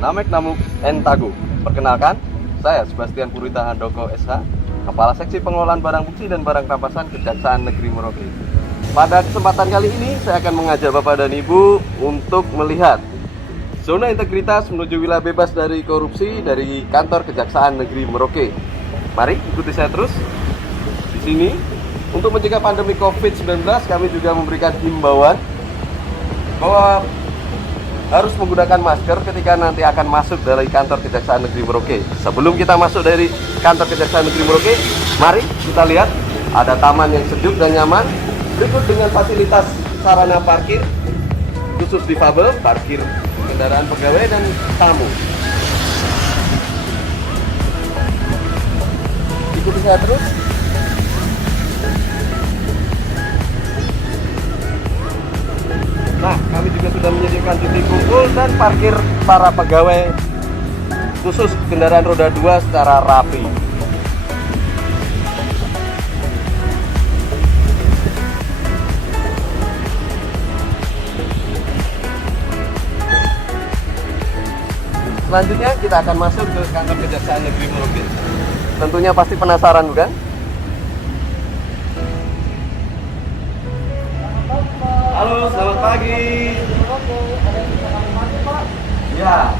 Namek Namuk Entago. Perkenalkan, saya Sebastian Purita Handoko SH, Kepala Seksi Pengelolaan Barang Bukti dan Barang Rampasan Kejaksaan Negeri Merauke. Pada kesempatan kali ini, saya akan mengajak Bapak dan Ibu untuk melihat zona integritas menuju wilayah bebas dari korupsi dari kantor Kejaksaan Negeri Merauke. Mari ikuti saya terus. Di sini, untuk mencegah pandemi COVID-19, kami juga memberikan himbauan bahwa harus menggunakan masker ketika nanti akan masuk dari kantor Kejaksaan Negeri Merauke. Sebelum kita masuk dari kantor Kejaksaan Negeri Merauke, mari kita lihat ada taman yang sejuk dan nyaman, berikut dengan fasilitas sarana parkir khusus difabel, parkir kendaraan pegawai dan tamu. Ikuti saya terus. Nah, kami juga sudah menyediakan titik kumpul dan parkir para pegawai khusus kendaraan roda 2 secara rapi. Selanjutnya kita akan masuk ke kantor Kejaksaan Negeri Merauke. Tentunya pasti penasaran, bukan? Halo, selamat pagi. Ya,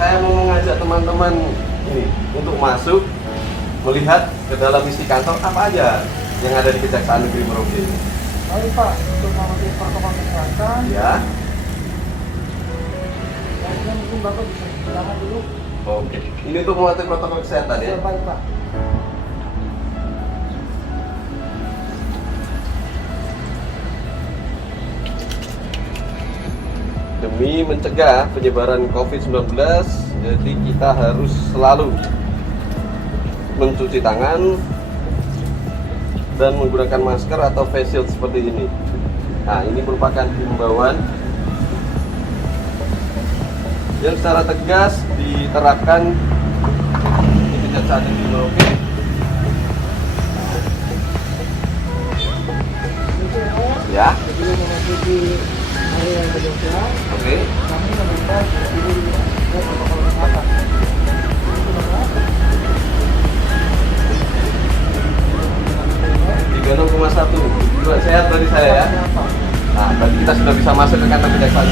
saya mau mengajak teman-teman ini untuk masuk melihat ke dalam isi kantor apa aja yang ada di Kejaksaan Negeri Merauke. Baik Pak, untuk mematuhi protokol kesehatan. Ya. Ya, mungkin Bapak bisa silakan dulu. Oke. Ini untuk mematuhi protokol kesehatan ya. Ya, baik Pak. Demi mencegah penyebaran COVID-19, jadi kita harus selalu mencuci tangan dan menggunakan masker atau face shield seperti ini. Nah, ini merupakan himbauan yang secara tegas diterapkan di Kejaksaan Negeri Merauke. Ya. Sebelum memasuki area yang berbeda, Oke. kami meminta diri ke protokol kesehatan. Di 6,1. Juga sehat tadi saya ya. Nah, tadi kita sudah bisa masuk ke kantor Kejaksaan.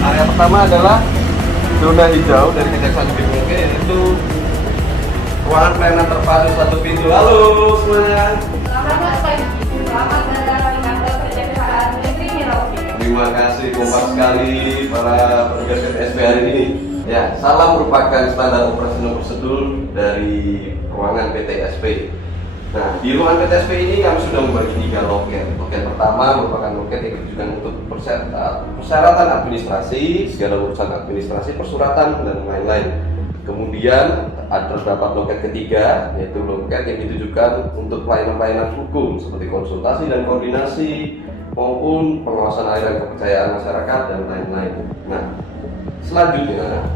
Area pertama adalah zona hijau dari Kejaksaan Negeri Merauke, yaitu ruangan pelayanan terpadu satu pintu. Halo semuanya. Selamat datang di kantor Kejaksaan Negeri Merauke. Terima kasih kompak sekali para petugas PTSP hari ini. Ya, salam merupakan standar operasional prosedur dari ruangan PTSP. Nah, di ruangan PTSP ini kami sudah membagi 3 loket. Loket pertama merupakan loket yang ditujukan untuk persyaratan administrasi, segala urusan administrasi, persuratan, dan lain-lain. Kemudian terdapat loket ketiga, yaitu loket yang ditujukan untuk pelayanan-pelayanan hukum seperti konsultasi dan koordinasi maupun pengawasan aliran kepercayaan masyarakat dan lain-lain. Nah, selanjutnya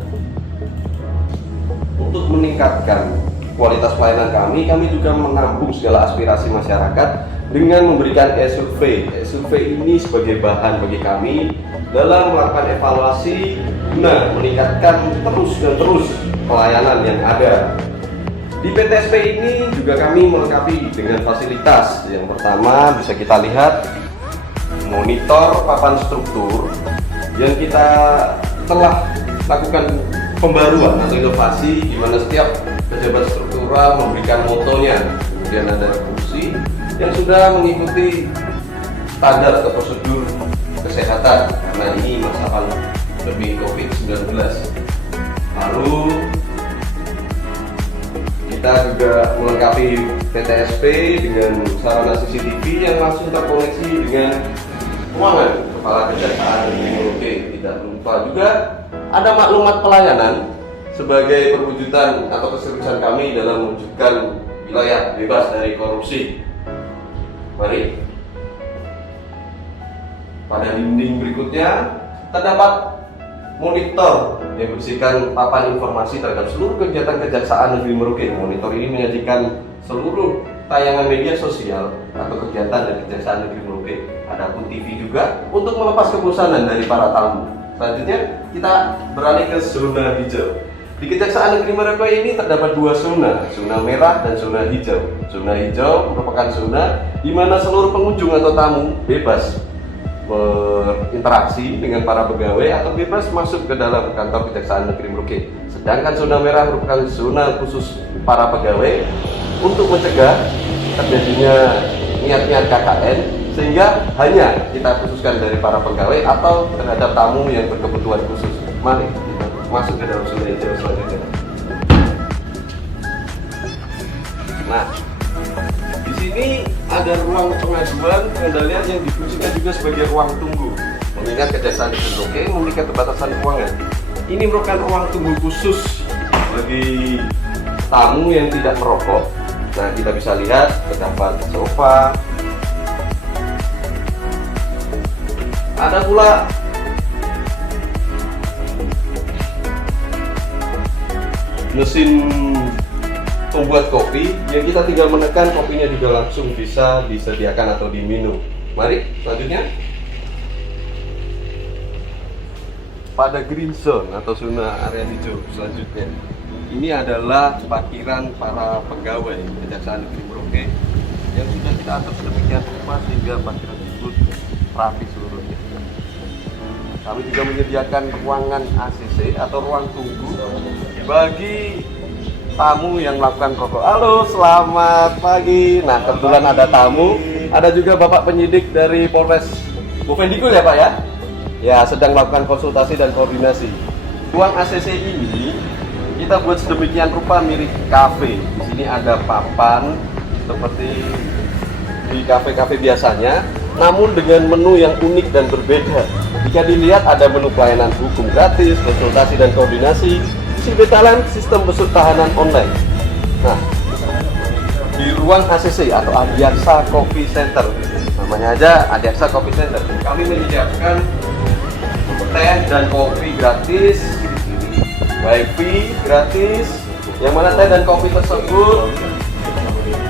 untuk meningkatkan kualitas pelayanan kami juga menampung segala aspirasi masyarakat dengan memberikan e-survey. E-survey ini sebagai bahan bagi kami dalam melakukan evaluasi guna meningkatkan terus pelayanan yang ada. Di PTSP ini juga kami melengkapi dengan fasilitas. Yang pertama bisa kita lihat monitor papan struktur yang kita telah lakukan pembaruan atau inovasi di mana setiap pejabat struktural memberikan motonya. Kemudian ada kursi yang sudah mengikuti standar atau prosedur kesehatan karena ini masa pandemi COVID-19. Lalu kita juga melengkapi PTSP dengan sarana CCTV yang langsung terkoneksi dengan ruangan Kepala Kejaksaan Negeri Merauke. Tidak lupa juga ada maklumat pelayanan sebagai perwujudan atau keseriusan kami dalam mewujudkan wilayah bebas dari korupsi. Mari. Pada dinding berikutnya terdapat monitor yang berisikan papan informasi terhadap seluruh kegiatan Kejaksaan Negeri Merauke. Monitor ini menyajikan seluruh tayangan media sosial atau kegiatan dari Kejaksaan Negeri Merauke. Adapun TV juga untuk melepas kebosanan dari para tamu. Selanjutnya kita beralih ke zona hijau. Di Kejaksaan Negeri Merauke ini terdapat dua zona, zona merah dan zona hijau. Zona hijau merupakan zona di mana seluruh pengunjung atau tamu bebas berinteraksi dengan para pegawai atau bebas masuk ke dalam kantor Kejaksaan Negeri Merauke. Sedangkan zona merah merupakan zona khusus para pegawai untuk mencegah terjadinya niat-niat KKN, sehingga hanya kita khususkan dari para pegawai atau terhadap tamu yang berkebutuhan khusus. Mari kita masuk ke dalam zona hijau selanjutnya. Nah, di sini ada ruang pengaduan pengendalian yang difungsikan juga sebagai ruang tunggu. Mengingat Kejaksaan Negeri Merauke memiliki keterbatasan ruangan, ini merupakan ruang tunggu khusus bagi tamu yang tidak merokok. Nah, kita bisa lihat terdapat sofa. Ada pula mesin pembuat kopi yang kita tinggal menekan, kopinya juga langsung bisa disediakan atau diminum. Mari selanjutnya. Pada green zone atau zona area hijau selanjutnya, ini adalah parkiran para pegawai Kejaksaan Negeri Merauke yang sudah kita atur sedemikian rupa sehingga parkiran tersebut rapi seluruhnya. Kami juga menyediakan ruangan ACC atau ruang tunggu bagi tamu yang melakukan rokok. Halo, selamat pagi. Nah, kebetulan ada tamu, ada juga Bapak penyidik dari Polres Bovendigul ya Pak ya? Ya, sedang melakukan konsultasi dan koordinasi. Ruang ACC ini kita buat sedemikian rupa mirip kafe. Di sini ada papan seperti di kafe-kafe biasanya, namun dengan menu yang unik dan berbeda. Jika dilihat ada menu pelayanan hukum gratis, konsultasi dan koordinasi, Sibetalan sistem besut tahanan online. Nah, di ruang ACC atau Adiaksa Coffee Center, namanya aja Adiaksa Coffee Center, kami menyediakan teh dan kopi gratis, wifi gratis, yang mana teh dan kopi tersebut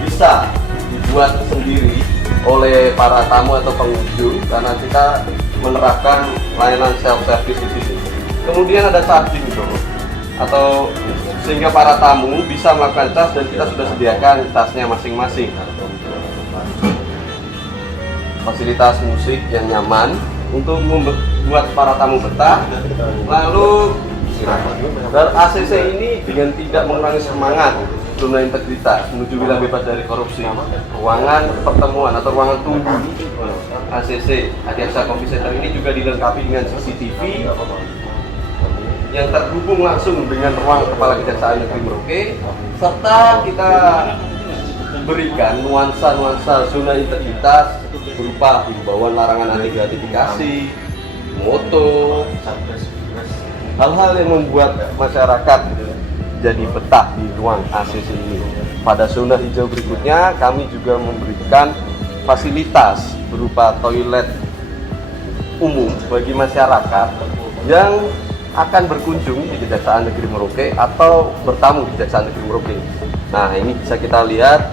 bisa dibuat sendiri oleh para tamu atau pengunjung karena kita menerapkan layanan self service di sini. Kemudian ada charging door atau sehingga para tamu bisa melakukan cas dan kita sudah sediakan tasnya masing-masing. Fasilitas musik yang nyaman untuk membuat para tamu betah. Lalu dan ACC ini dengan tidak mengurangi semangat zona integritas menuju wilayah bebas dari korupsi. Ruangan pertemuan atau ruangan tunggu ACC Adiaksa Coffee Center ini juga dilengkapi dengan CCTV yang terhubung langsung dengan ruang Kepala Kejaksaan Negeri Merauke, serta kita berikan nuansa-nuansa zona integritas berupa himbauan larangan anti gratifikasi, moto, hal-hal yang membuat masyarakat jadi betah di ruang ACC ini. Pada zona hijau berikutnya, kami juga memberikan fasilitas berupa toilet umum bagi masyarakat yang akan berkunjung di Kejaksaan Negeri Merauke atau bertamu di Kejaksaan Negeri Merauke. Nah, ini bisa kita lihat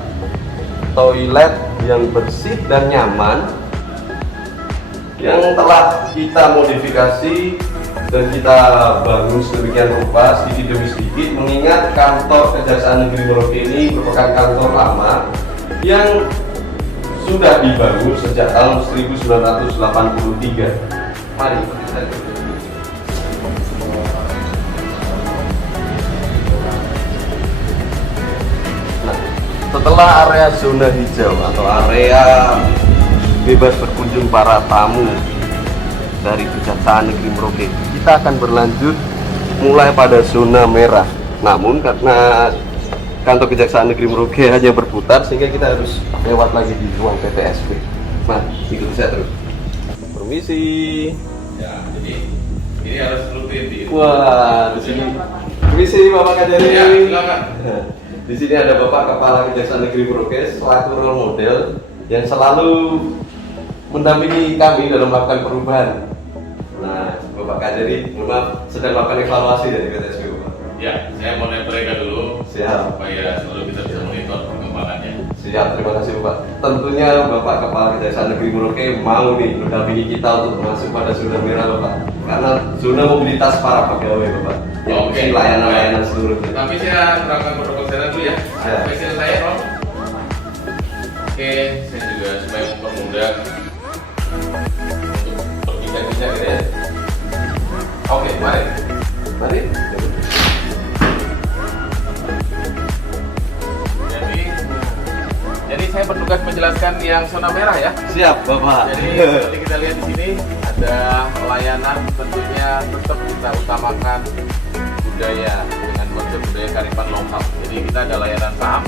toilet yang bersih dan nyaman yang telah kita modifikasi dan kita bangun sedemikian rupa sedikit demi sedikit, mengingat kantor Kejaksaan Negeri Merauke ini merupakan kantor lama yang sudah dibangun sejak tahun 1983. Mari kita lihat. Setelah area zona hijau atau area bebas berkunjung para tamu dari Kejaksaan Negeri Merauke, kita akan berlanjut mulai pada zona merah. Namun karena kantor Kejaksaan Negeri Merauke hanya berputar, sehingga kita harus lewat lagi di ruang PTSP. Nah, ikuti saya terus. Permisi. Ya, jadi ini harus rutin di. Wah, di sini. Permisi Bapak Kajari. Ya, silakan. Di sini ada Bapak Kepala Kejaksaan Negeri Merauke selaku role model yang selalu mendampingi kami dalam melakukan perubahan. Nah, Bapak Kajari, maaf, sedang melakukan evaluasi dari PTSP, Bapak. Ya, saya mau naik mereka dulu. Siap. Supaya selalu kita bisa monitor perkembangannya. Siap, terima kasih Bapak. Tentunya Bapak Kepala Kejaksaan Negeri Merauke mau nih mendampingi kita untuk masuk pada zona merah, Bapak. karena zona mobilitas para pegawai Bapak. Yang Oke. layanan-layanan seluruhnya. Tapi saya terangkan protokol kesehatan dulu ya. Ya. Spesial saya, Om. Oke, saya juga supaya mempermudah untuk berbicara-bicara gitu ya. Oke, mari. Mari. Jadi saya bertugas menjelaskan yang zona merah ya. Siap Bapak. Jadi seperti kita lihat di sini ada layanan, tentunya tetap kita utamakan budaya dengan konsep budaya kearifan lokal. Jadi kita ada layanan saham,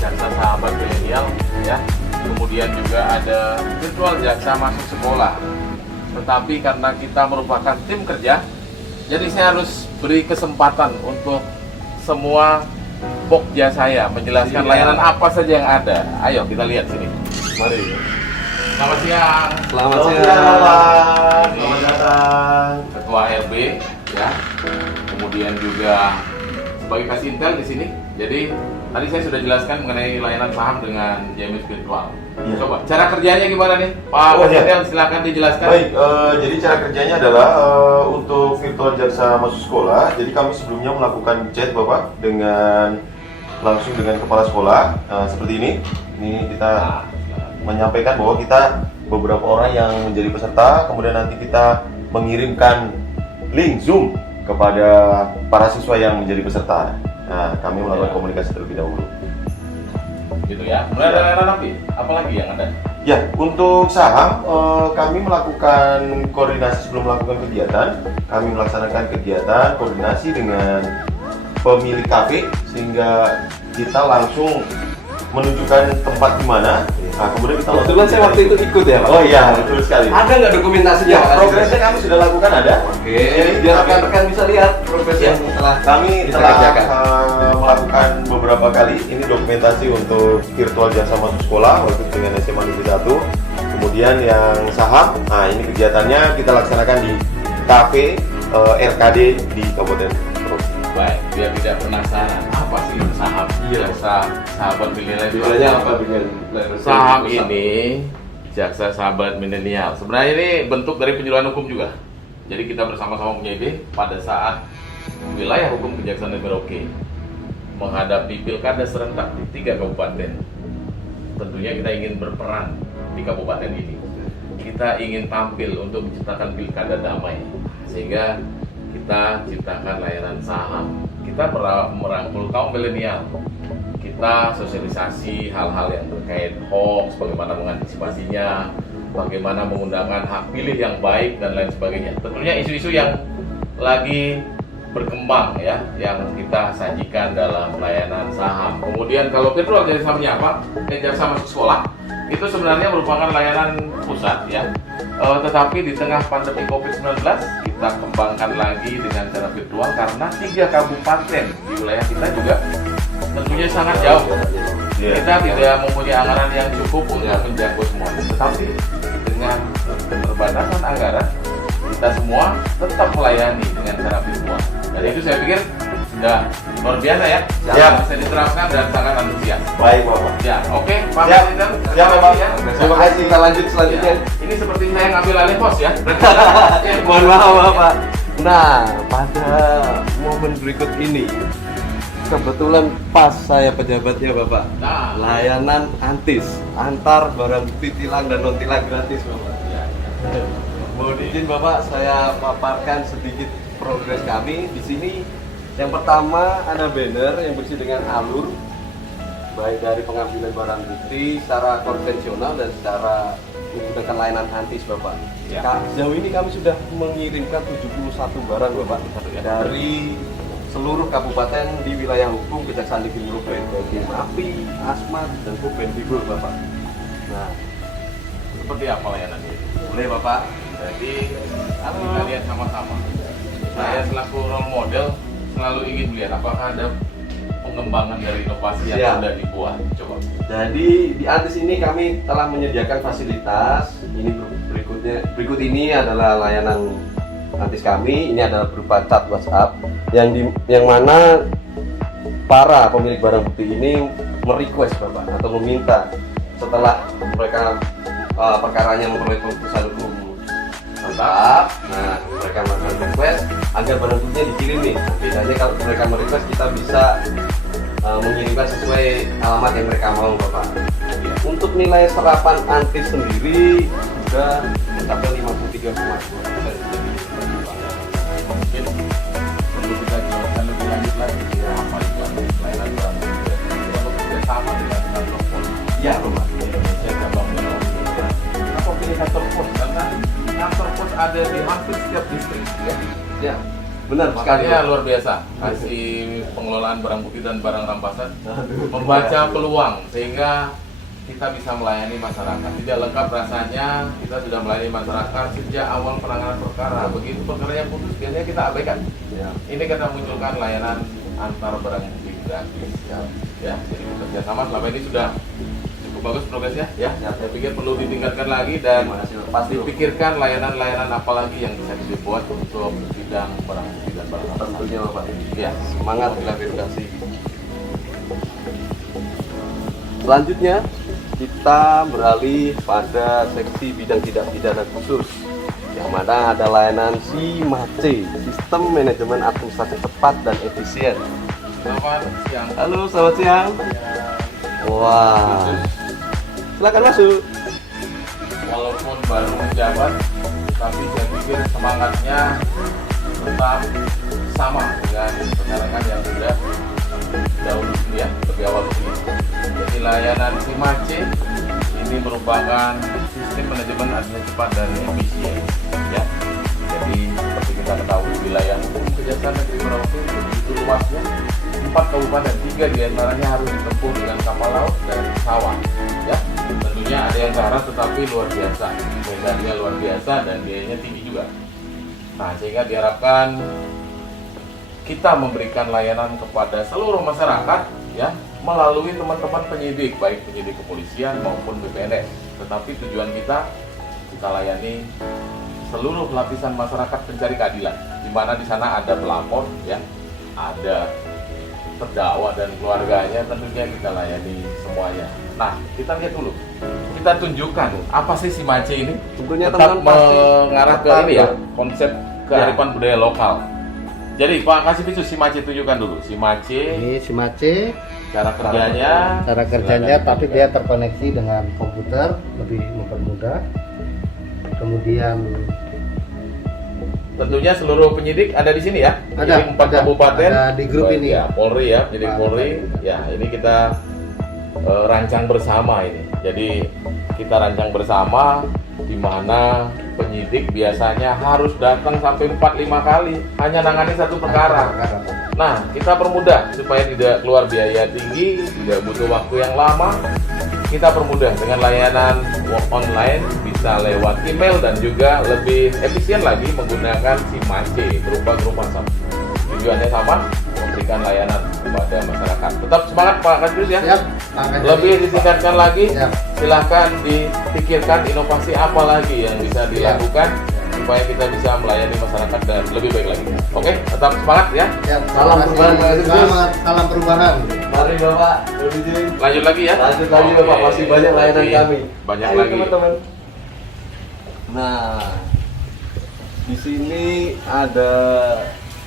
jasa sahabat milenial ya. Kemudian juga ada virtual jaksa masuk sekolah. Tetapi karena kita merupakan tim kerja, jadi saya harus beri kesempatan untuk semua pokja saya menjelaskan Iya. layanan apa saja yang ada. Ayo kita lihat sini. Mari. Selamat siang. Selamat Bapak. siang. Selamat datang. Ketua RB ya. Kemudian juga sebagai kasih intel di sini. Jadi tadi saya sudah jelaskan mengenai layanan saham dengan JMS virtual. Iya. Coba cara kerjanya gimana nih, Pak Oh, iya. Intel? Silakan dijelaskan. Baik, jadi cara kerjanya adalah untuk virtual jaksa masuk sekolah. Jadi kami sebelumnya melakukan chat Bapak dengan langsung dengan kepala sekolah seperti ini. Ini kita menyampaikan bahwa kita beberapa orang yang menjadi peserta, kemudian nanti kita mengirimkan link Zoom kepada para siswa yang menjadi peserta. Nah, kami melakukan komunikasi terlebih dahulu. Gitu ya. Mulai ada layanan apa? Apalagi yang ada? Ya, untuk saham kami melakukan koordinasi sebelum melakukan kegiatan. Kami melaksanakan kegiatan koordinasi dengan pemilik kafe sehingga kita langsung menunjukkan tempat di mana. Nah, kemudian kita langsung Kebetulan saya waktu itu ikut ya Pak. Oh iya, betul sekali. Ada nggak dokumentasinya Ya, Pak? progresnya kami sudah lakukan ada. Oke, biar rekan-rekan bisa lihat progres yang telah Kami kita telah kerjakan. melakukan beberapa kali ini dokumentasi untuk virtual jasa masuk sekolah waktu dengan SMA Negeri 1. Kemudian yang saham, nah ini kegiatannya kita laksanakan di kafe RKD di Kabupaten Provinsi. Baik, biar tidak penasaran apa sih itu saham? Iya. Jaksa sahabat milenial itu Bedanya apa dengan Saham ini jaksa sahabat milenial. Sebenarnya ini bentuk dari penyuluhan hukum juga. Jadi kita bersama-sama punya ide pada saat wilayah hukum Kejaksaan Negeri Merauke menghadapi pilkada serentak di 3 kabupaten. Tentunya kita ingin berperan di kabupaten ini. Kita ingin tampil untuk menciptakan pilkada damai. Sehingga kita ciptakan layanan saham. Kita merangkul kaum milenial. Kita sosialisasi hal-hal yang terkait hoax, bagaimana mengantisipasinya, bagaimana menggunakan hak pilih yang baik dan lain sebagainya. Tentunya isu-isu yang lagi berkembang ya, yang kita sajikan dalam layanan saham. Kemudian kalau virtual jadi sahamnya apa? Jaksa masuk sekolah itu sebenarnya merupakan layanan pusat ya. Tetapi di tengah pandemi COVID-19 kita kembangkan lagi dengan cara virtual karena 3 kabupaten di wilayah kita juga tentunya sangat jauh. Kita tidak mempunyai anggaran yang cukup untuk menjangkau semuanya. Tetapi dengan keterbatasan anggaran, kita semua tetap melayani dengan cara virtual. Dan itu saya pikir sudah luar biasa ya, Siap. bisa diterapkan dan sangat antusias. Baik Bapak. Ya, oke, Pak Siap. Presiden. Siap, Bapak. Ya. Terima kasih, kita lanjut selanjutnya. Ya. Ini seperti saya ngambil alih pos ya. Mohon maaf Bapak. Nah, pada momen berikut ini kebetulan pas saya pejabatnya Bapak. Nah, Layanan antis antar barang bukti tilang dan non tilang gratis Bapak. ya. Mohon izin Bapak, saya paparkan sedikit progres kami di sini. Yang pertama ada banner yang berisi dengan alur baik dari pengambilan barang bukti secara konvensional dan secara menggunakan layanan antis Bapak. Ya. Sejauh ini kami sudah mengirimkan 71 barang Bapak dari seluruh kabupaten di wilayah hukum Kejaksaan Negeri Merauke, baik MAPI, ASMAT, dan Kubenvigur Bapak. Nah, Seperti apa layanannya itu? boleh Bapak. Jadi kita lihat sama-sama. Saya selaku role model selalu ingin melihat apakah ada pengembangan dari inovasi yang Siap. sudah dibuat. Coba. Jadi di Antis ini kami telah menyediakan fasilitas. Ini berikut ini adalah layanan Antis kami. Ini adalah berupa chat WhatsApp yang mana para pemilik barang bukti ini merequest Bapak atau meminta setelah mereka perkaranya memperoleh keputusan hukum WhatsApp. Nah, mereka melakukan request agar barang buktinya dikirim nih. Nah, bedanya kalau mereka merequest kita bisa mengirimkan sesuai alamat yang mereka mau, Bapak. Untuk nilai serapan antis sendiri sudah mencapai 53,2%. Mungkin perlu kita jelaskan lebih lanjut lagi ya, apa itu layanan barang bukti dan kita bekerja sama dengan kantor polisi. Ya, Bapak. Indonesia cabang Merauke. Kenapa pilih kantor pos? Karena kantor pos ada di hampir setiap distrik ya. Ya, benar sekali. Makanya luar biasa kasih pengelolaan barang bukti dan barang rampasan, membaca peluang sehingga kita bisa melayani masyarakat. Tidak lengkap rasanya kita sudah melayani masyarakat sejak awal penanganan perkara. Begitu perkaranya putus biasanya kita abaikan. Ya. Ini kita munculkan layanan antar barang bukti gratis. Ya, jadi bekerja sama selama ini sudah cukup bagus progresnya. Ya, saya pikir perlu ditingkatkan lagi dan Terima kasih, Pak. dipikirkan layanan-layanan apa lagi yang bisa dibuat untuk bidang barang bukti dan barang rampasan. Tentunya, Bapak. Ya, Semangat klarifikasi. Selanjutnya kita beralih pada seksi bidang tindak pidana khusus, yang mana ada layanan SIMACE, Sistem Manajemen Administrasi Cepat dan Efisien. selamat siang. Halo, selamat siang. Wah, silakan masuk. Walaupun baru menjabat, tapi saya pikir semangatnya tetap sama dengan rekan-rekan yang sudah dahulu ya, lebih awal ini. Jadi layanan SIMACE ini merupakan sistem manajemen administrasi cepat dan efisien. Ya, jadi seperti kita ketahui wilayah hukum Kejaksaan Negeri Merauke begitu luasnya, 4 kabupaten, 3 diantaranya harus ditempuh dengan kapal laut dan pesawat. Ya, tentunya ada yang darat tetapi luar biasa, medannya luar biasa dan biayanya tinggi juga. Nah, sehingga diharapkan kita memberikan layanan kepada seluruh masyarakat ya melalui teman-teman penyidik, baik penyidik kepolisian maupun BPNS. Tetapi tujuan kita layani seluruh lapisan masyarakat pencari keadilan, di mana di sana ada pelapor ya, ada terdakwa dan keluarganya, tentunya kita layani semuanya. Nah, kita lihat dulu, kita tunjukkan apa sih SIMACE ini. Tentunya Tetap teman-teman pasti mengarah ke ini ya, konsep kearifan budaya lokal. Jadi Pak kasih visu SIMACE, tunjukkan dulu SIMACE, Ini SIMACE, cara kerjanya. cara kerjanya, Silakan tapi tunjukkan. dia terkoneksi dengan komputer, lebih mempermudah. Kemudian Tentunya seluruh penyidik ada di sini ya. Ada, Ini 4 ada. kabupaten. Ada di grup Baik, ini. Ya, Polri ya, penyidik Pak, Polri. ada. Ya, ini kita rancang bersama ini. Jadi kita rancang bersama di mana penyidik biasanya harus datang sampai 4-5 kali hanya nangani satu perkara. Nah, kita permudah supaya tidak keluar biaya tinggi, tidak butuh waktu yang lama. Kita permudah dengan layanan online, bisa lewat email dan juga lebih efisien lagi menggunakan SIMACE berupa grup WhatsApp. Tujuannya sama, memberikan layanan kepada masyarakat. Tetap semangat Pak Kadus ya. siap, angkat Lebih jari. disingkatkan lagi, Siap. silahkan dipikirkan inovasi apa lagi yang bisa dilakukan supaya kita bisa melayani masyarakat dan lebih baik lagi. Oke, tetap semangat ya. Siap. Salam Terima perubahan, kasih. Pak Kadus. Selamat, salam perubahan. Mari Bapak, izin. Lanjut lagi ya. Lanjut lagi Bapak, Oke. masih banyak layanan Oke. kami. Banyak Ayo, lagi. teman-teman. Nah, di sini ada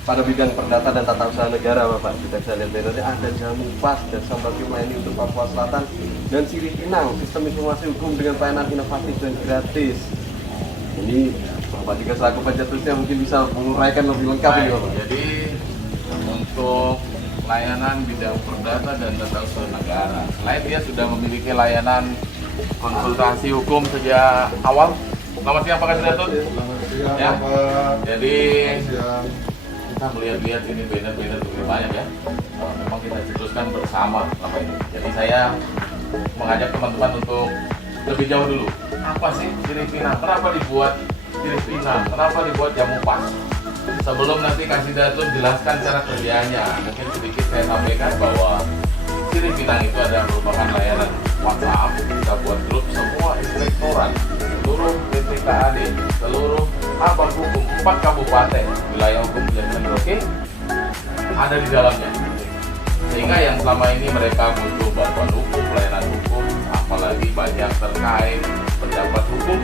pada bidang perdata dan tata usaha negara Bapak. Kita bisa lihat dari ada Jamu Pas dan Sambagi melayani untuk Papua Selatan dan Sirih Pinang, sistem informasi hukum dengan pelayanan inovatif dan gratis. Ini Bapak juga selaku pencetusnya mungkin bisa menguraikan lebih lengkap ini Baik, Bapak. jadi untuk layanan bidang perdata dan tata usaha negara, selain dia sudah memiliki layanan konsultasi hukum sejak awal. Selamat siang Pak Kasdatul. Ya. Jadi kita melihat-lihat ini banner-banner begitu banyak ya. Memang kita cetuskan bersama selama ini. Jadi saya mengajak teman-teman untuk lebih jauh dulu. Apa sih Sirih Pinang? Kenapa dibuat Sirih Pinang? Kenapa dibuat Jamu Pas? Sebelum nanti Kasdatul jelaskan cara kerjanya, mungkin sedikit saya sampaikan bahwa Sirih Pinang itu adalah merupakan layanan WhatsApp. Kita buat grup semua inspektorat, seluruh PPKAD, seluruh abang hukum 4 kabupaten wilayah hukum Kejaksaan Merauke ada di dalamnya. Sehingga yang selama ini mereka butuh bantuan hukum, pelayanan hukum, apalagi banyak terkait pendapat hukum,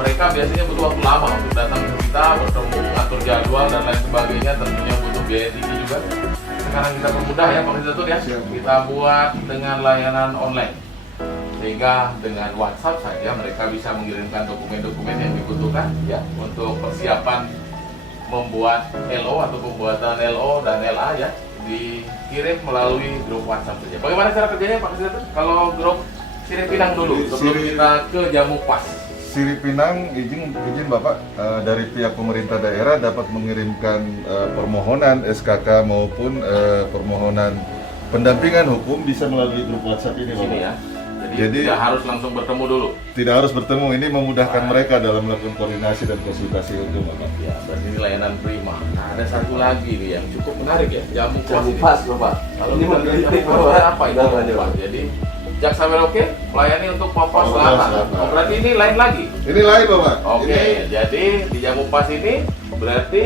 mereka biasanya butuh waktu lama untuk datang ke kita, bertemu, ngatur jadwal dan lain sebagainya, tentunya butuh biaya tinggi juga. Sekarang kita permudah ya Pak Kristianto ya, kita buat dengan layanan online. Sehingga dengan WhatsApp saja mereka bisa mengirimkan dokumen-dokumen yang dibutuhkan ya untuk persiapan membuat LO atau pembuatan LO dan LA ya, dikirim melalui grup WhatsApp saja. Bagaimana cara kerjanya Pak Kristianto? Kalau grup Sirip Pinang dulu sebelum kita ke Jamu Pas. Sirip Pinang izin Bapak, dari pihak pemerintah daerah dapat mengirimkan permohonan SKK maupun permohonan pendampingan hukum bisa melalui grup WhatsApp ini Bapak. Sini ya. Jadi tidak harus langsung bertemu dulu. Tidak harus bertemu, ini memudahkan mereka dalam melakukan koordinasi dan konsultasi hukum Bapak. Ya, berarti ini layanan prima. Nah, ada satu lagi nih yang cukup menarik ya, Jamu Jamu ini. Pas Bapak. Kalau Ini kita menggelitik lihat Bapak. apa itu Jamu Pas? Jadi Jaksa Merauke melayani untuk Papua Papua Selatan. Selatan. Oh, berarti ini lain lagi. Ini lain Bapak. Oke, jadi di Jamu Pas ini berarti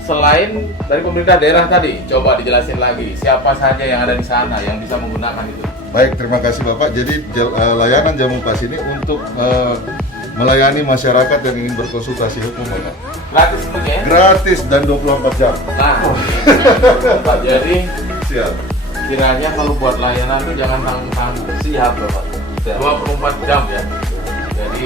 selain dari pemerintah daerah tadi, coba dijelasin lagi siapa saja yang ada di sana yang bisa menggunakan itu. Baik, terima kasih Bapak. Jadi layanan Jamu Pas ini untuk melayani masyarakat yang ingin berkonsultasi hukum Bapak. Gratis semuanya ya? Gratis dan 24 jam. Nah, jadi Siap. kiranya kalau buat layanan itu jangan tanggung-tanggung. Siap Bapak. Siap. 24 jam ya. Jadi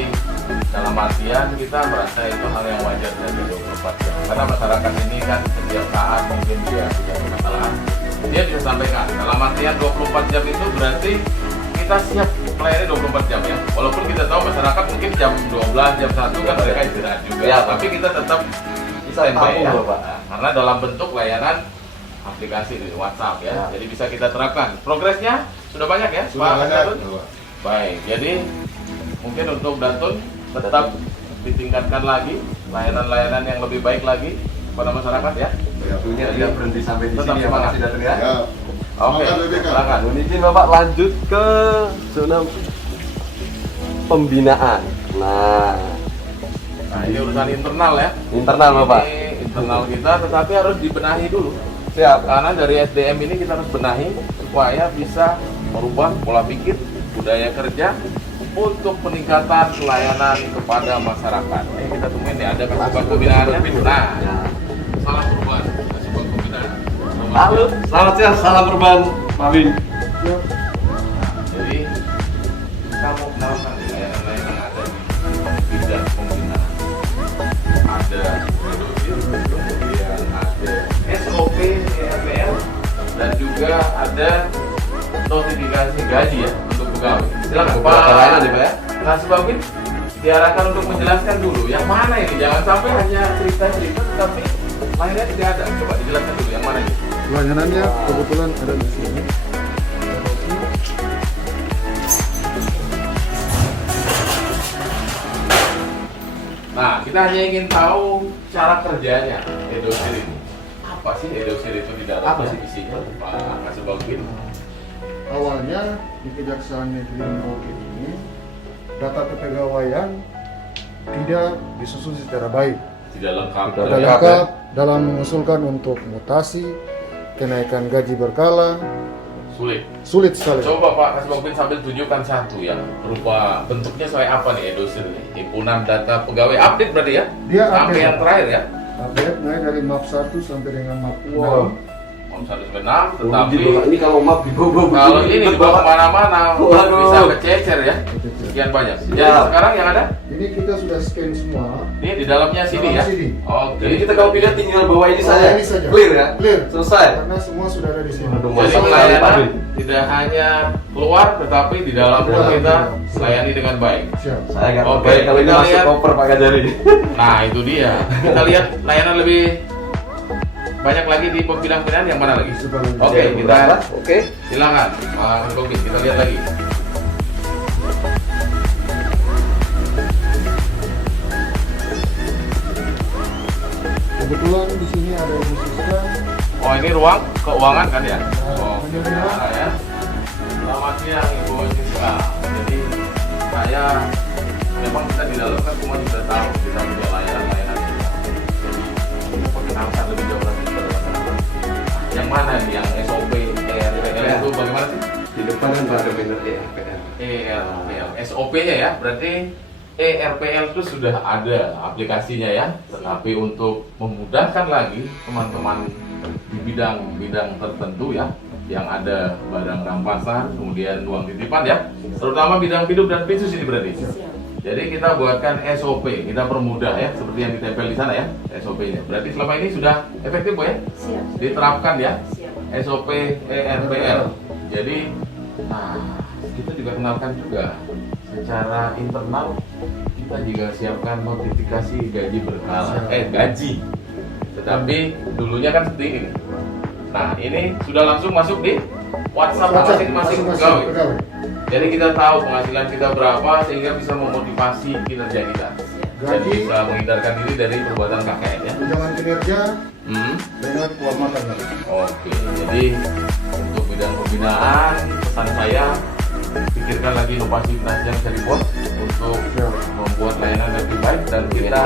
dalam artian kita merasa itu hal yang wajar dari 24 jam. Karena masyarakat ini kan setiap saat mungkin dia punya permasalahan, dia bisa sampaikan. Dalam artian 24 jam itu berarti kita siap melayani 24 jam ya. Walaupun kita tahu masyarakat mungkin jam 12, jam 1 kan mereka istirahat juga. Ya, tapi kita tetap Bisa standby tampung ya. Bapak. Nah, karena dalam bentuk layanan aplikasi di WhatsApp ya. Ya. Jadi bisa kita terapkan. Progresnya sudah banyak ya, Sudah Pak banyak. Dantun? Baik, jadi mungkin untuk Dantun tetap ditingkatkan lagi layanan-layanan yang lebih baik lagi kepada masyarakat ya. Tentunya tidak berhenti sampai di Tetap sini ya Pak semangat. Kristianto ya. Ya. Oke, Semangat, BPK. silakan. Mohon izin Bapak lanjut ke zona pembinaan. Nah, Nah, ini urusan internal ya. internal Bapak. Ini internal kita, tetapi harus dibenahi dulu. Siap. Karena dari SDM ini kita harus benahi supaya bisa merubah pola pikir, budaya kerja untuk peningkatan pelayanan kepada masyarakat. Kita temuin ya, ada kasubag pembinaannya. Nah, Ya. salam perubahan kasubag pembinaan. Halo, selamat siang, salam perubahan Pak Win. Jadi kamu kenalkan layanan-layanan yang ada di bidang pembinaan. Ada reduktif, kemudian ada SOP, ERPL, dan juga ada notifikasi gaji ya untuk pegawai. Silakan Beberapa layanan ya, Pak ya? Nah, sebabin diarahkan untuk menjelaskan dulu yang mana ini. Jangan sampai hanya cerita-cerita, tapi lainnya tidak ada. Coba dijelaskan dulu yang mana ini. Layanannya kebetulan ada di sini. Nah, kita hanya ingin tahu cara kerjanya Edosir ini. Apa sih Edosir itu di dalamnya? Apa sih? Isinya? Pak Kasubagin. Awalnya di Kejaksaan Negeri Merauke ini data kepegawaian tidak disusun secara baik. Tidak lengkap. Tidak Tidak lengkap, lengkap dalam mengusulkan untuk mutasi, kenaikan gaji berkala, Sulit. sulit sekali. Coba Pak Kasubagin sambil tunjukkan satu ya. Berupa bentuknya seperti apa nih Edosir ini? Himpunan data pegawai update berarti ya? Dia Sampai update. yang terakhir ya? Update naik dari map 1 sampai dengan map 6. Wow. Om 1 sampai 6, Mohon tetapi izin Bapak, ini kalau map dibawa kalau ini dibawa kemana-mana Waduh. bisa kececer ya. Sekian banyak. Jadi Ya. sekarang yang ada Ini kita sudah scan semua. ini di dalamnya sini Dalam ya. sini. Oke. Jadi kita kalau pindah tinggal bawa ini Bawa saja. ini saja. Clear ya? Clear. Selesai. Karena semua sudah ada di sini. Aduh, Jadi Masuk pelayanan Pak Win. tidak hanya keluar tetapi di dalam pun Dalam, kita dalam. layani dengan baik. Siap. Saya nggak Oke, baik kalau ini kita masuk lihat. koper Pak Kajari. Nah itu dia. Kita lihat layanan lebih banyak lagi di pembinaan yang mana lagi? Oke, kita Oke. silakan Pak Kasubagin, kita lihat lagi. Kebetulan di sini ada Ibu Siska. Oh ini ruang keuangan kan ya? Oh, Penyedia. nah, ya. Selamat siang Ibu Siska. Jadi saya memang kita di dalam kan semua sudah tahu kita punya layanan-layanan. Jadi ini perkenalkan lebih jauh lagi kepada masyarakat. Yang mana nih yang SOP, ERPL itu bagaimana sih? Di depan kan ada banner ERPL. ERPL, SOP-nya ya, berarti ERPL itu sudah ada aplikasinya ya, tetapi untuk memudahkan lagi teman-teman di bidang-bidang tertentu ya, yang ada barang rampasan, kemudian uang titipan ya, terutama bidang hidup dan pinsus ini berarti. Jadi kita buatkan SOP, kita permudah ya, seperti yang ditempel di sana ya, SOP-nya. Berarti selama ini sudah efektif Bu ya? Siap. Diterapkan ya, Siap. SOP ERPL. Jadi, nah kita juga kenalkan juga secara internal, kita juga siapkan notifikasi gaji berkala, gaji. Tetapi dulunya kan seperti ini. Nah ini sudah langsung masuk di WhatsApp masing-masing pegawai. Jadi kita tahu penghasilan kita berapa sehingga bisa memotivasi kinerja kita. Dan Gaji. bisa menghindarkan diri dari perbuatan KKN ya. Tunjangan kinerja Hmm. dengan kehormatan. Oke, jadi untuk bidang pembinaan, pesan saya pikirkan lagi inovasi-inovasi yang bisa dibuat untuk membuat layanan lebih baik dan kita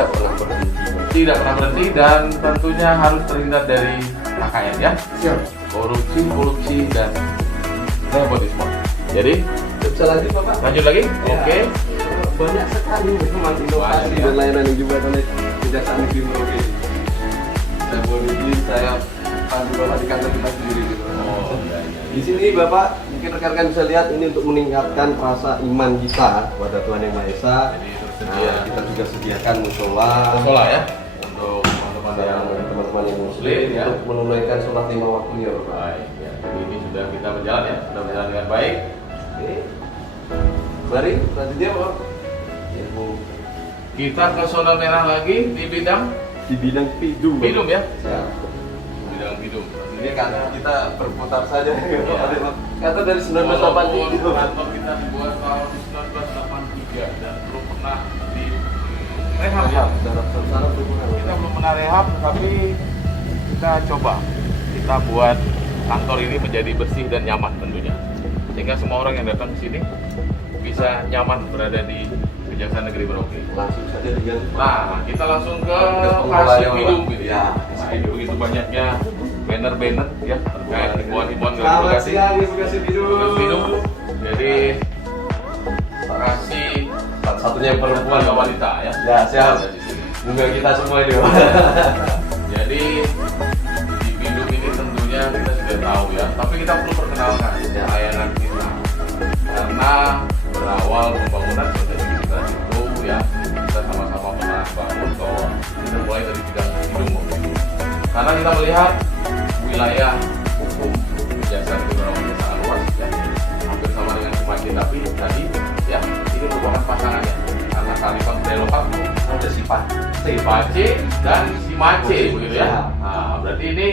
tidak pernah berhenti dan tentunya harus terhindar dari KKN ya, Siap. korupsi dan nepotisme. Jadi Bisa lanjut Bapak? lanjut lagi, oke. Banyak sekali memang inovasi Banyak, ya. dan layanan yang dibuat oleh Kejaksaan Negeri Merauke ini. Saya boleh izin, saya pandu Bapak di kantor kita sendiri gitu. Oh iya iya. Di sini Bapak, mungkin rekan-rekan bisa lihat ini untuk meningkatkan rasa iman kita kepada Tuhan Yang Maha Esa. Jadi tersedia Nah, kita juga sediakan musola sekolah ya untuk teman-teman yang teman-teman yang muslim Muslim, ya. untuk menunaikan sholat 5 waktunya Bapak. baik ya. Jadi ini sudah kita berjalan ya, sudah berjalan dengan baik. Oke. Mari, selanjutnya Bapak. Ya, Bu. Kita ke zona merah lagi di bidang Di bidang pidum. Bapak. bidum ya, Ya. bidang bidum. Ini karena kita berputar saja. Ya. Kata dari Walaupun 1983. kantor kita dibuat tahun 1983 dan belum pernah di rehab ya. Kita belum pernah rehab, tapi kita coba kita buat kantor ini menjadi bersih dan nyaman tentunya, sehingga semua orang yang datang ke sini bisa nyaman berada di Kejaksaan Negeri Merauke. Langsung saja dengan Nah, kita langsung ke pengelola kasih yang minum Bapak. gitu Ya. ya. Nah, ini begitu banyaknya banner-banner ya terkait himbauan-himbauan Selamat gratifikasi. siang Ibu Kasih Tugas minum. Bidum. Jadi kasih Satu-satunya yang perempuan keluarga Bapak. wanita ya. Ya, siap. Ada di sini. Bunga kita semua ini Bapak. Jadi di Bidum ini tentunya kita sudah tahu ya, tapi kita perlu perkenalkan ya layanan kita karena berawal pembangunan seperti kita itu ya, kita sama-sama pernah bangun bahwa kita mulai dari bidang Bidum karena kita melihat wilayah hukum Kejaksaan Negeri Merauke sangat luas ya, hampir sama dengan Cimahi, tapi tadi ya ini merupakan pasangannya karena Kalifang Budaya Lokal ada Sipace dan Simace begitu ya. Nah, berarti ini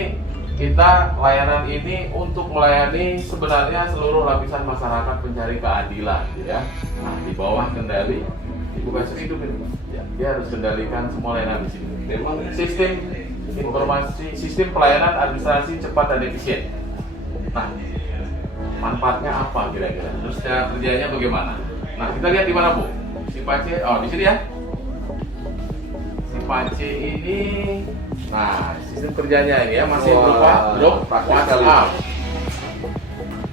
kita layanan ini untuk melayani sebenarnya seluruh lapisan masyarakat pencari keadilan gitu ya. Nah, di bawah kendali Ibu Kasih Hidup ini Pak. Ya, dia harus kendalikan semua layanan di sini. Memang Sistem informasi, sistem pelayanan administrasi cepat dan efisien. Nah, manfaatnya apa kira-kira? Terus cara kerjanya bagaimana? Nah, kita lihat di mana Bu? Sipace, oh di sini ya. Sipace ini, nah sistem kerjanya ini ya masih Wah, berupa grup praktis sekali. WhatsApp.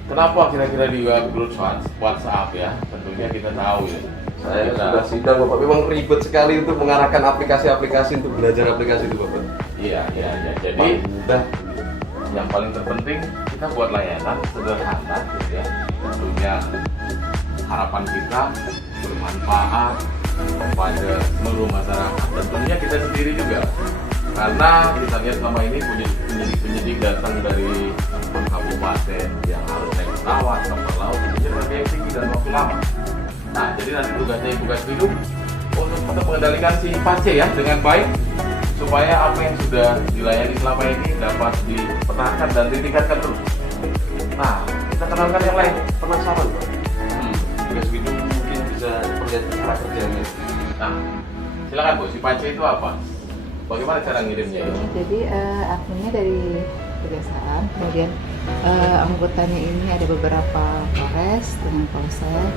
Kenapa kira-kira di grup WhatsApp ya? Tentunya kita tahu ya. saya Kita- sudah sidang Bapak. Memang ribet sekali untuk mengarahkan aplikasi-aplikasi untuk belajar aplikasi itu Bapak. Iya, iya, iya. Jadi Mudah. yang paling terpenting kita buat layanan sederhana gitu ya. Tentunya harapan kita bermanfaat kepada seluruh masyarakat dan tentunya kita sendiri juga, karena kita lihat selama ini penyidik datang dari kabupaten yang harus naik pesawat, kapal laut, tentunya biaya tinggi dan waktu lama. Nah, jadi nanti tugasnya Ibu Kasih Hidup untuk tetap mengendalikan si Pace ya dengan baik supaya apa yang sudah dilayani selama ini dapat dipertahankan dan ditingkatkan terus. Nah, kita kenalkan yang lain. Penasaran Pak. Tugas Bidum mungkin bisa perlihat cara kerjanya. Nah, silakan Bu, si Pace itu apa? Bagaimana cara ngirimnya itu? Jadi adminnya dari kejaksaan, kemudian anggotanya ini ada beberapa Polres dengan Polsek.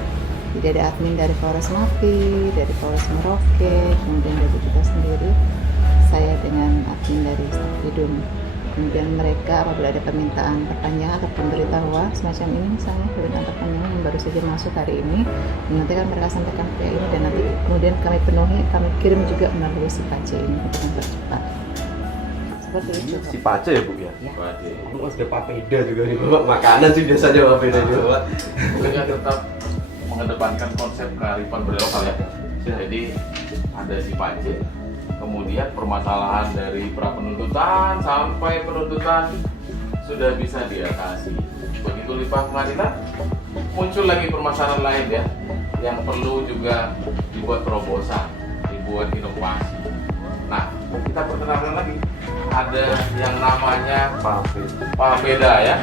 Jadi ada admin dari Polres Mapi, dari Polres Merauke, kemudian dari kita sendiri, saya dengan admin dari Staf Bidum. Kemudian mereka apabila ada permintaan perpanjangan atau pemberitahuan semacam ini, misalnya permintaan perpanjangan yang baru saja masuk hari ini, nanti kan mereka sampaikan ke ini, dan nanti kemudian kami penuhi, kami kirim juga melalui si Pace ini untuk mempercepat. Seperti itu. Si Pace ya Bu ya? Ya. Waduh. Mas ada papeda juga nih Bapak. Makanan sih biasanya papeda juga Pak. Kita tetap mengedepankan konsep kearifan berlokal ya. Jadi ada si Pace, kemudian permasalahan dari pra penuntutan sampai penuntutan sudah bisa diatasi. Begitu limpah pengadilan, muncul lagi permasalahan lain ya, yang perlu juga dibuat terobosan, dibuat inovasi. Nah, kita perkenalkan lagi, ada yang namanya Papeda ya.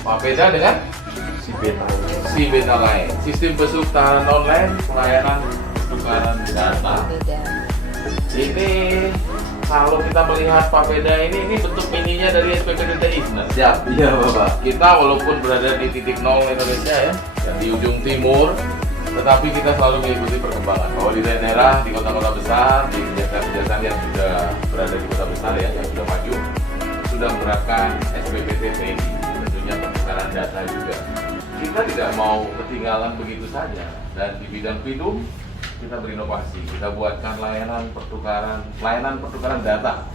Papeda dengan si beta lain, sistem pertukaran online, pelayanan pertukaran data. Beda. Ini kalau kita melihat Papeda ini bentuk mininya dari SPPTTI sebenarnya. Siap, iya Bapak. Kita walaupun berada di titik nol Indonesia ya, yang di ujung timur, tetapi kita selalu mengikuti perkembangan. Bahwa di daerah, di kota-kota besar, di kejaksaan yang sudah berada di kota besar ya, yang sudah maju, sudah menerapkan SPPTTI, tentunya pertukaran data juga. Kita tidak mau ketinggalan begitu saja, dan di bidang pidum kita berinovasi, kita buatkan layanan pertukaran data.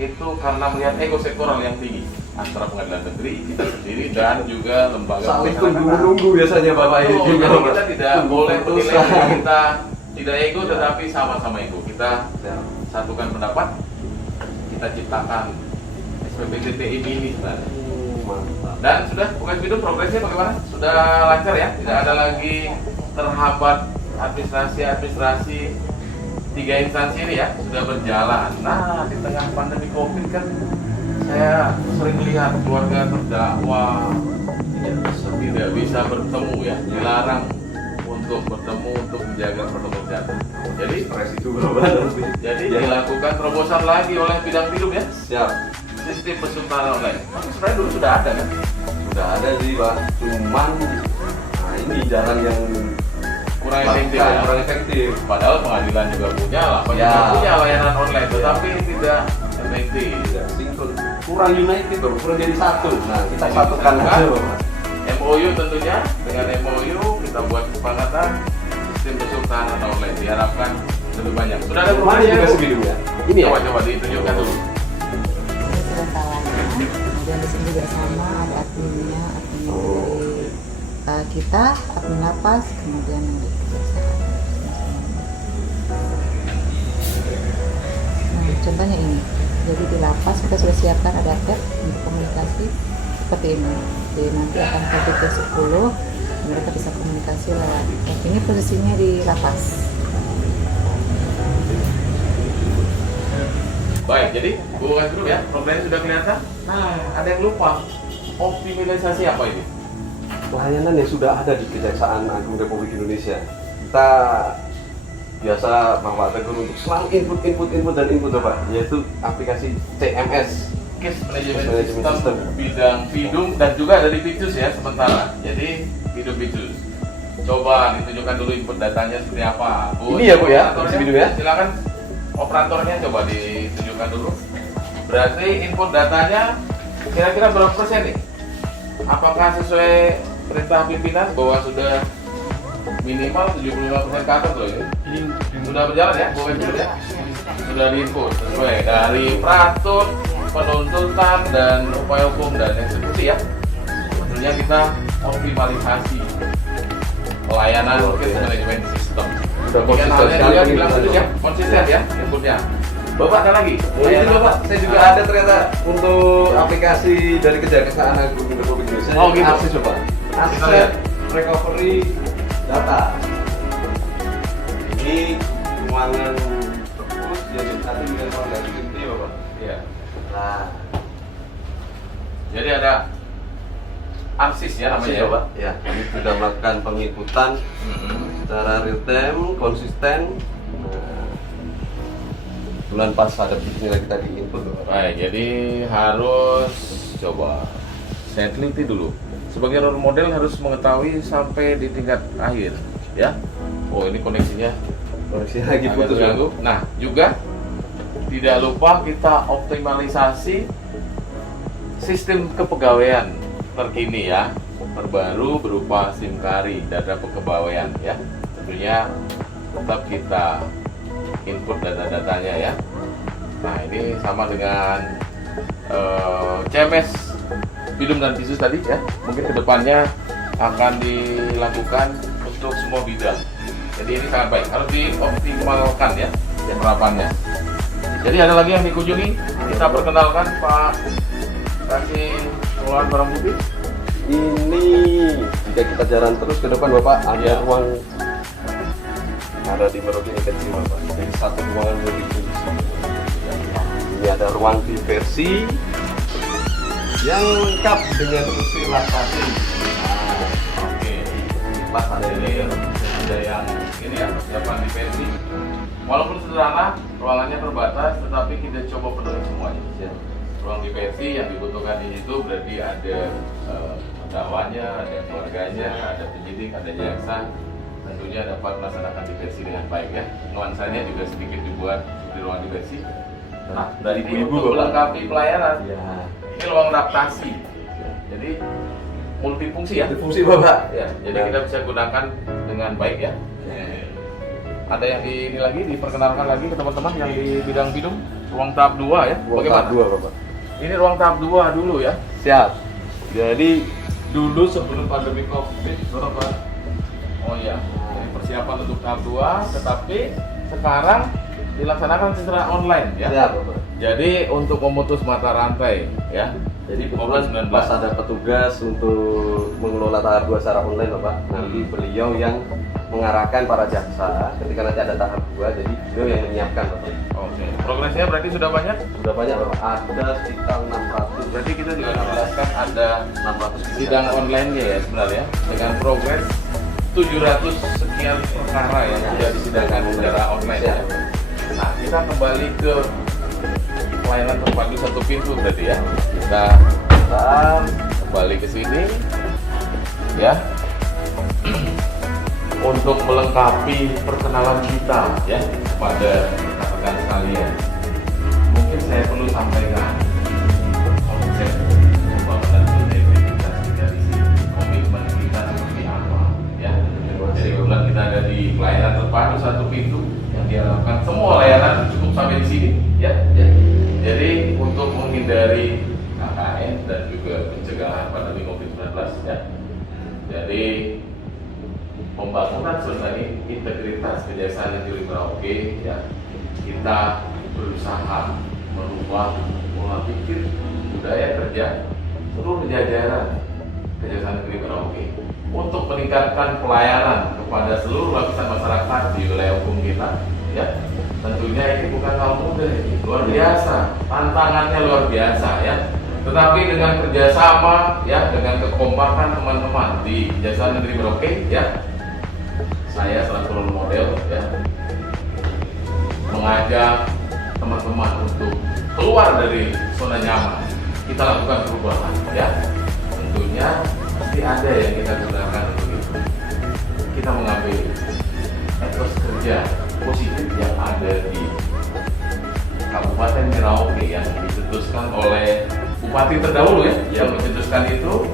Itu karena melihat ego sektoral yang tinggi antara pengadilan negeri kita sendiri dan juga lembaga Saling pemasyarakatan. tunggu-menunggu biasanya Bapak ini Betul, juga jadi Bapak. kita tidak boleh menilai diri kita tidak ego, tetapi sama-sama ego. Kita satukan pendapat, kita ciptakan SPPTTI ini sebenarnya. Mantap. Dan sudah bukan video progresnya bagaimana? Sudah lancar ya? Tidak ada lagi terhambat administrasi 3 instansi ini ya, sudah berjalan. Nah, di tengah pandemi COVID kan saya sering melihat keluarga terdakwa tidak bisa bertemu ya, dilarang untuk bertemu untuk menjaga protokol kesehatan. Jadi Stres itu Bapak nanti. dilakukan terobosan lagi oleh bidang pidum ya, Siap. sistem pertukaran online. Sebenarnya dulu sudah ada kan? Sudah ada sih Pak. Cuman nah ini jarang yang Kurang efektif ya. kurang efektif. Padahal pengadilan juga punya lah, punya layanan online, tetapi tidak efektif. Tidak sinkron. Kurang united Bapak, kurang jadi satu. Nah, kita satukan aja Bapak. MOU tentunya, dengan MOU kita buat kesepakatan sistem pertukaran online, diharapkan lebih banyak. Sudah ada Mana perubahannya juga Bu? sebelum ya? Ini ya? Coba ditunjukkan dulu. Ini sudah salahnya. Kemudian di sini juga sama, ada adminnya dari kita, admin lapas, kemudian yang dari kejaksaan. Nah, contohnya ini. Jadi di lapas kita sudah siapkan ada tab untuk komunikasi seperti ini. Jadi nanti akan ke titik 10, mereka bisa komunikasi lewat. Ini posisinya di lapas. Baik, jadi hubungan dulu ya, programnya sudah kelihatan. Nah, ada yang lupa. Optimalisasi apa ini? Pelayanan yang sudah ada di Kejaksaan Agung Republik Indonesia. Kita biasa Bapak tegur untuk selalu input Bapak, yaitu aplikasi CMS. Case Management Management System bidang pidum dan juga dari Picus ya sementara. Jadi pidum Picus. Coba ditunjukkan dulu input datanya seperti apa. Bu, Ini ya, Bu, ya? operatornya, Di pidum ya? Silakan operatornya coba ditunjukkan dulu. Berarti input datanya kira-kira berapa persen nih? Apakah sesuai perintah pimpinan bahwa sudah minimal 75% ke atas loh ini? Sudah berjalan ya, Bu Wajib ya? Sudah diinput sesuai dari pratut, penuntutan dan upaya hukum dan eksekusi ya. Tentunya kita optimalisasi pelayanan case management system. Sudah Demikian konsisten halnya sekali juga ini, bilang Pak. itu ya, konsisten ya inputnya. Bapak ada lagi? Ini Bapak, saya juga ada ternyata untuk aplikasi dari Kejaksaan Agung Republik Indonesia. Oh, gitu. Akses coba. Kita lihat. Recovery data. Ini keuangan terus jadi satu dengan keluarga ini Bapak. Iya. Nah, Jadi ada ARSIS ya namanya ya, Pak. Ya, kami sudah melakukan penginputan secara real time, konsisten. Nah, bulan pas ada nilai kita diinput Bapak. Baik, jadi harus coba saya teliti dulu. Sebagai role model harus mengetahui sampai di tingkat akhir, ya. Oh, ini koneksinya Koneksi lagi agak putus terganggu. Nah, juga tidak lupa kita optimalisasi sistem kepegawaian terkini ya, terbaru berupa SIM kari, data kepegawaian ya. Tentunya tetap kita input data-datanya ya. Nah ini sama dengan CMS Bidum dan Bisus tadi ya. Mungkin kedepannya akan dilakukan untuk semua bidang. Jadi ini sangat baik, harus dioptimalkan ya penerapannya. Jadi ada lagi yang dikunjungi, kita perkenalkan Pak Kasih Pengelolaan Barang Bukti. Ini jika kita jalan terus ke depan Bapak, ada Ya. ruang ada di Merauke ini kecil Bapak. Jadi satu ruangan lebih fungsi. Ini ada ruang diversi yang lengkap dengan kursi relaksasi. Nah, Oke, pas ada jadi ini. ada yang ini ya, persiapan diversi. Walaupun sederhana, ruangannya terbatas, tetapi kita coba penuhi semuanya. Ya. Ruang diversi yang dibutuhkan di situ berarti ada dakwanya, ada keluarganya, ada penyidik, ada jaksa. Tentunya dapat melaksanakan diversi dengan baik ya. Nuansanya juga sedikit dibuat di ruang diversi. Nah, dari ibu-ibu, untuk Bapak. melengkapi pelayanan, Ya. ini ruang adaptasi. Jadi multifungsi ya. Fungsi Bapak. Ya, jadi kita bisa gunakan dengan baik ya. Ada yang di ini lagi diperkenalkan lagi ke teman-teman yang di bidang bidung, ruang tahap 2 ya. Ruang Bagaimana? tahap 2 Bapak. Ini ruang tahap 2 dulu ya. Siap. Jadi dulu sebelum pandemi Covid Bapak. Oh iya. Jadi persiapan untuk tahap 2, tetapi sekarang dilaksanakan secara online ya. Siap Bapak. Jadi untuk memutus mata rantai ya. Jadi COVID-19. pas ada petugas untuk mengelola tahap 2 secara online Bapak, nanti beliau yang mengarahkan para jaksa ketika nanti ada tahap 2, jadi beliau yang menyiapkan Bapak. Oke. Progresnya berarti sudah banyak. Sudah banyak Bapak, ada sekitar 600. Berarti kita juga menjelaskan ada 600 sidang online-nya ya sebenarnya dengan progres 700 sekian perkara yang sudah disidangkan secara online ya. Nah, kita kembali ke pelayanan terpadu satu pintu berarti ya. Kita kembali ke sini ya untuk melengkapi perkenalan kita ya kepada rekan-rekan sekalian. Mungkin saya perlu sampaikan konsep pembangunan integritas dari sini, komitmen kita seperti apa ya. Jadi kebetulan kita ada di pelayanan terpadu satu pintu yang diharapkan semua layanan cukup sampai di sini ya. Jadi untuk menghindari KKN dan juga pencegahan pandemi COVID-19 ya. Jadi pembangunan serta integritas Kejaksaan Negeri Merauke ya, kita berusaha merubah pola pikir budaya kerja seluruh jajaran Kejaksaan Negeri Merauke untuk meningkatkan pelayanan kepada seluruh lapisan masyarakat di wilayah hukum kita ya. Tentunya ini bukan hal mudah, ini luar biasa, tantangannya luar biasa ya. Tetapi dengan kerjasama ya, dengan kekompakan teman-teman di Kejaksaan Negeri Merauke ya, saya selaku role model ya, mengajak teman-teman untuk keluar dari zona nyaman. Kita lakukan perubahan ya. Tentunya pasti ada yang kita gunakan untuk itu. Kita mengambil etos kerja positif yang ada di Kabupaten Merauke yang dicetuskan oleh Bupati terdahulu ya, yang mencetuskan itu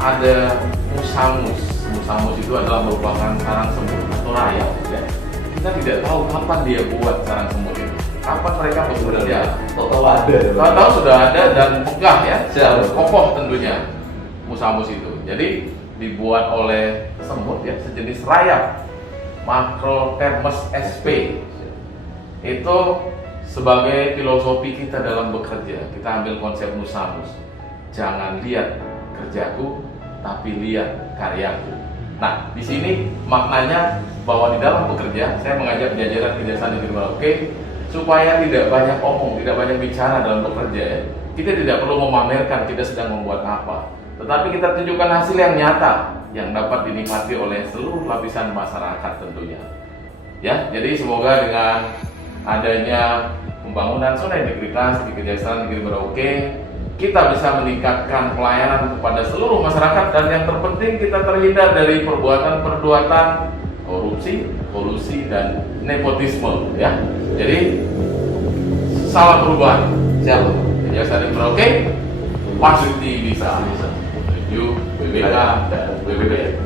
ada Musamus. Musamus itu adalah merupakan sarang semut atau rayap ya. Kita tidak tahu kapan dia buat sarang semut itu, kapan mereka bekerja. Tahu sudah ada dan megah ya, kokoh tentunya Musamus itu. Jadi dibuat oleh semut ya, sejenis rayap Macrothermes sp. Itu sebagai filosofi kita dalam bekerja. Kita ambil konsep Musamus. Jangan lihat kerjaku, tapi lihat karyaku. Nah, di sini maknanya bahwa di dalam bekerja, saya mengajak jajaran Kejaksaan Negeri Merauke supaya tidak banyak omong, tidak banyak bicara dalam bekerja ya. Kita tidak perlu memamerkan kita sedang membuat apa, tetapi kita tunjukkan hasil yang nyata yang dapat dinikmati oleh seluruh lapisan masyarakat tentunya. Ya, jadi semoga dengan adanya pembangunan zona integritas di Kejaksaan Negeri Merauke, kita bisa meningkatkan pelayanan kepada seluruh masyarakat dan yang terpenting kita terhindar dari perbuatan-perbuatan korupsi, kolusi dan nepotisme ya. Jadi salam perubahan. Siap. Kejaksaan Negeri Merauke pasti bisa. Menuju BBK dan BBB.